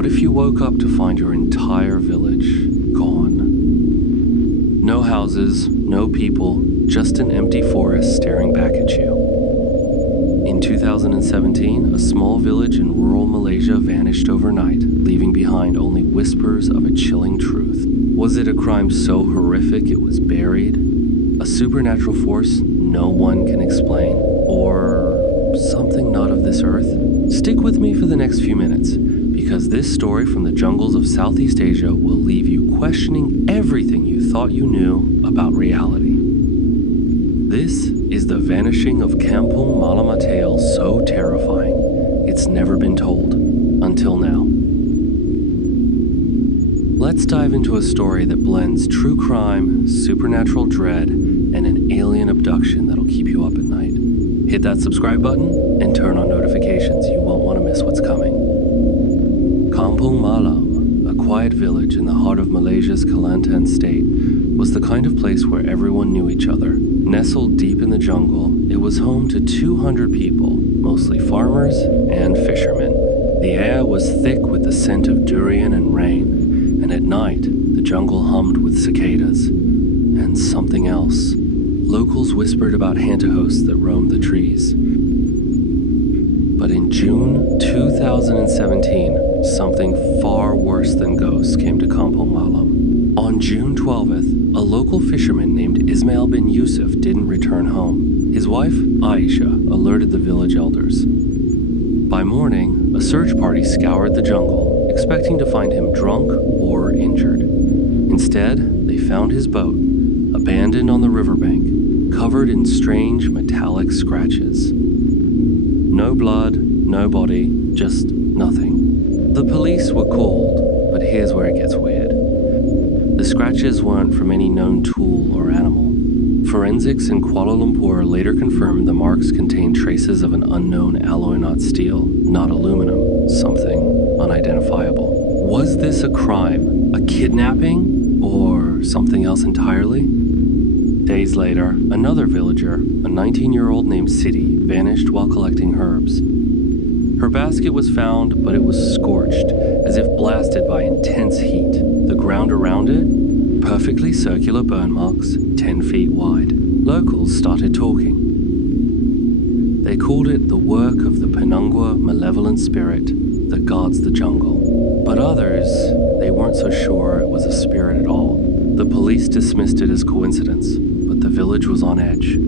What if you woke up to find your entire village gone? No houses, no people, just an empty forest staring back at you. In 2017, a small village in rural Malaysia vanished overnight, leaving behind only whispers of a chilling truth. Was it a crime so horrific it was buried? A supernatural force no one can explain? Or something not of this earth? Stick with me for the next few minutes, because this story from the jungles of Southeast Asia will leave you questioning everything you thought you knew about reality. This is the Vanishing of Kampung Malam, a tale so terrifying it's never been told until now. Let's dive into a story that blends true crime, supernatural dread, and an alien abduction that'll keep you up at night. Hit that subscribe button and turn on notifications. You won't want to miss what's coming. Kampung Malam, a quiet village in the heart of Malaysia's Kelantan state, was the kind of place where everyone knew each other. Nestled deep in the jungle, it was home to 200 people, mostly farmers and fishermen. The air was thick with the scent of durian and rain, and at night, the jungle hummed with cicadas. And something else. Locals whispered about hantahosts that roamed the trees. But in June 2017, something far worse than ghosts came to Kampung Malam. On June 12th, a local fisherman named Ismail bin Yusuf didn't return home. His wife, Aisha, alerted the village elders. By morning, a search party scoured the jungle, expecting to find him drunk or injured. Instead, they found his boat, abandoned on the riverbank, covered in strange metallic scratches. No blood, no body, just nothing. The police were called, but here's where it gets weird. The scratches weren't from any known tool or animal. Forensics in Kuala Lumpur later confirmed the marks contained traces of an unknown alloy, not steel, not aluminum, something unidentifiable. Was this a crime, a kidnapping, or something else entirely? Days later, another villager, a 19-year-old named Siti, vanished while collecting herbs. Her basket was found, but it was scorched, as if blasted by intense heat. The ground around it? Perfectly circular burn marks, 10 feet wide. Locals started talking. They called it the work of the Penangua malevolent spirit that guards the jungle. But others, they weren't so sure it was a spirit at all. The police dismissed it as coincidence, but the village was on edge.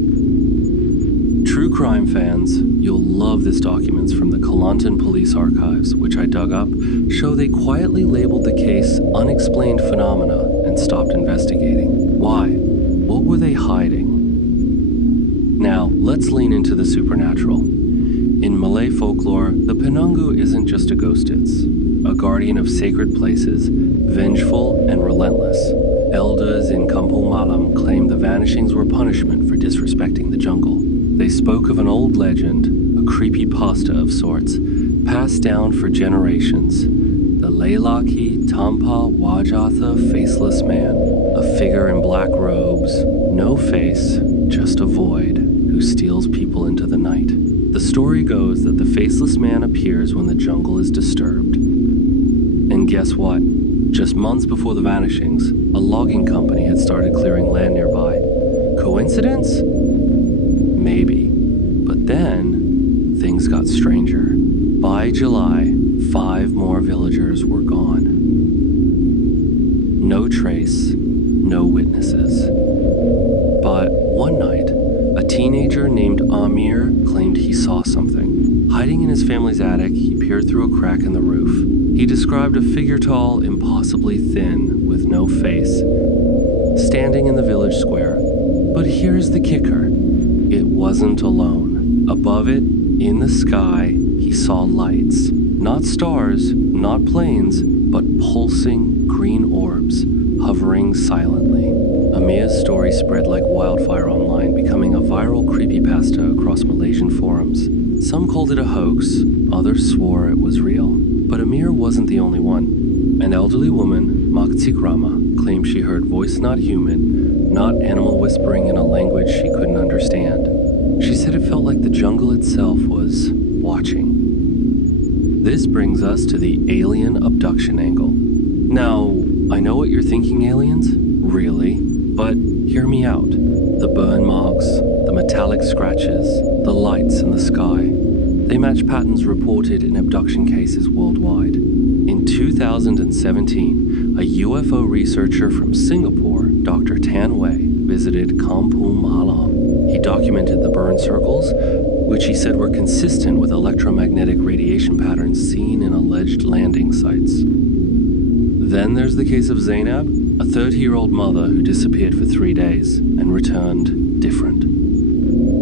True crime fans, you'll love this documents from the Kelantan Police Archives, which I dug up, show they quietly labeled the case unexplained phenomena and stopped investigating. Why? What were they hiding? Now, let's lean into the supernatural. In Malay folklore, the Penanggu isn't just a ghost, it's a guardian of sacred places, vengeful and relentless. Elders in Kampung Malam claimed the vanishings were punishment for disrespecting the jungle. They spoke of an old legend, a creepy pasta of sorts, passed down for generations. The Lelaki Tanpa Wajatha Faceless Man, a figure in black robes, no face, just a void, who steals people into the night. The story goes that the faceless man appears when the jungle is disturbed. And guess what? Just months before the vanishings, a logging company had started clearing land nearby. Coincidence? Maybe. But then, things got stranger. By July, 5 more villagers were gone. No trace, no witnesses. But one night, a teenager named Amir claimed he saw something. Hiding in his family's attic, he peered through a crack in the roof. He described a figure tall, impossibly thin, with no face, standing in the village square. But here's the kicker. It wasn't alone. Above it, in the sky, he saw lights. Not stars, not planes, but pulsing green orbs, hovering silently. Amir's story spread like wildfire online, becoming a viral creepypasta across Malaysian forums. Some called it a hoax, others swore it was real. But Amir wasn't the only one. An elderly woman, Makcik Rama, claimed she heard voice not human, not animal whispering in a language she couldn't understand. She said it felt like the jungle itself was watching. This brings us to the alien abduction angle. Now, I know what you're thinking, aliens. Really? But hear me out. The burn marks, the metallic scratches, the lights in the sky. They match patterns reported in abduction cases worldwide. In 2017, a UFO researcher from Singapore, Dr. Tan Wei, visited Kampung Malam. He documented the burn circles, which he said were consistent with electromagnetic radiation patterns seen in alleged landing sites. Then there's the case of Zainab, a 30-year-old mother who disappeared for 3 days and returned different.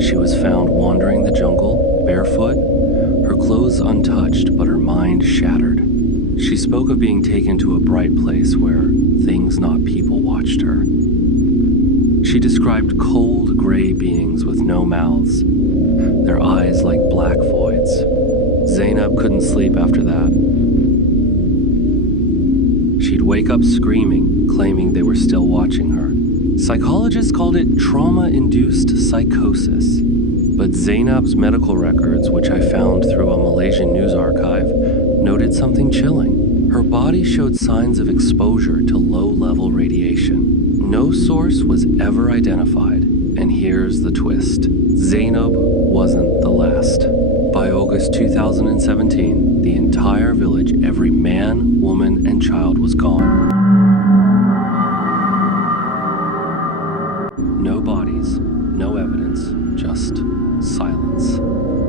She was found wandering the jungle, barefoot, her clothes untouched but her mind shattered. She spoke of being taken to a bright place where things not people watched her. She described cold gray beings with no mouths, their eyes like black voids. Zainab couldn't sleep after that. She'd wake up screaming, claiming they were still watching her. Psychologists called it trauma-induced psychosis. But Zainab's medical records, which I found through a Malaysian news archive, noted something chilling. Her body showed signs of exposure to low-level radiation. No source was ever identified. And here's the twist. Zainab wasn't the last. By August 2017, the entire village, every man, woman, and child was gone. No bodies, no evidence, just silence.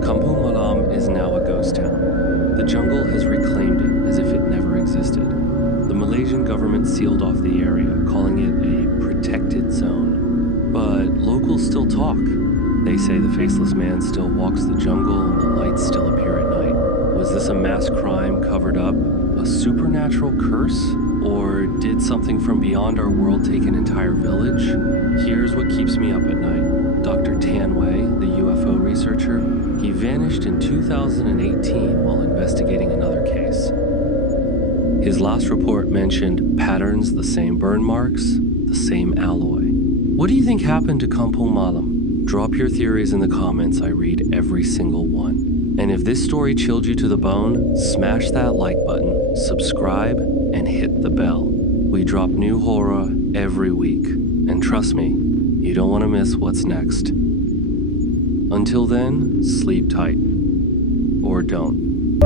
Kampung Malam is now a ghost town. The jungle has reclaimed it as if it never existed. The Malaysian government sealed off the area, calling it a protected zone. But locals still talk. They say the faceless man still walks the jungle and the lights still appear at night. Was this a mass crime covered up? A supernatural curse? Or did something from beyond our world take an entire village? Here's what keeps me up at night. Dr. Tan Wei, the UFO researcher, he vanished in 2018 while investigating another case. His last report mentioned patterns, the same burn marks, the same alloy. What do you think happened to Kampung Malam? Drop your theories in the comments. I read every single one. And if this story chilled you to the bone, smash that like button, subscribe, and hit the bell. We drop new horror every week. And trust me, you don't want to miss what's next. Until then, sleep tight. Or don't.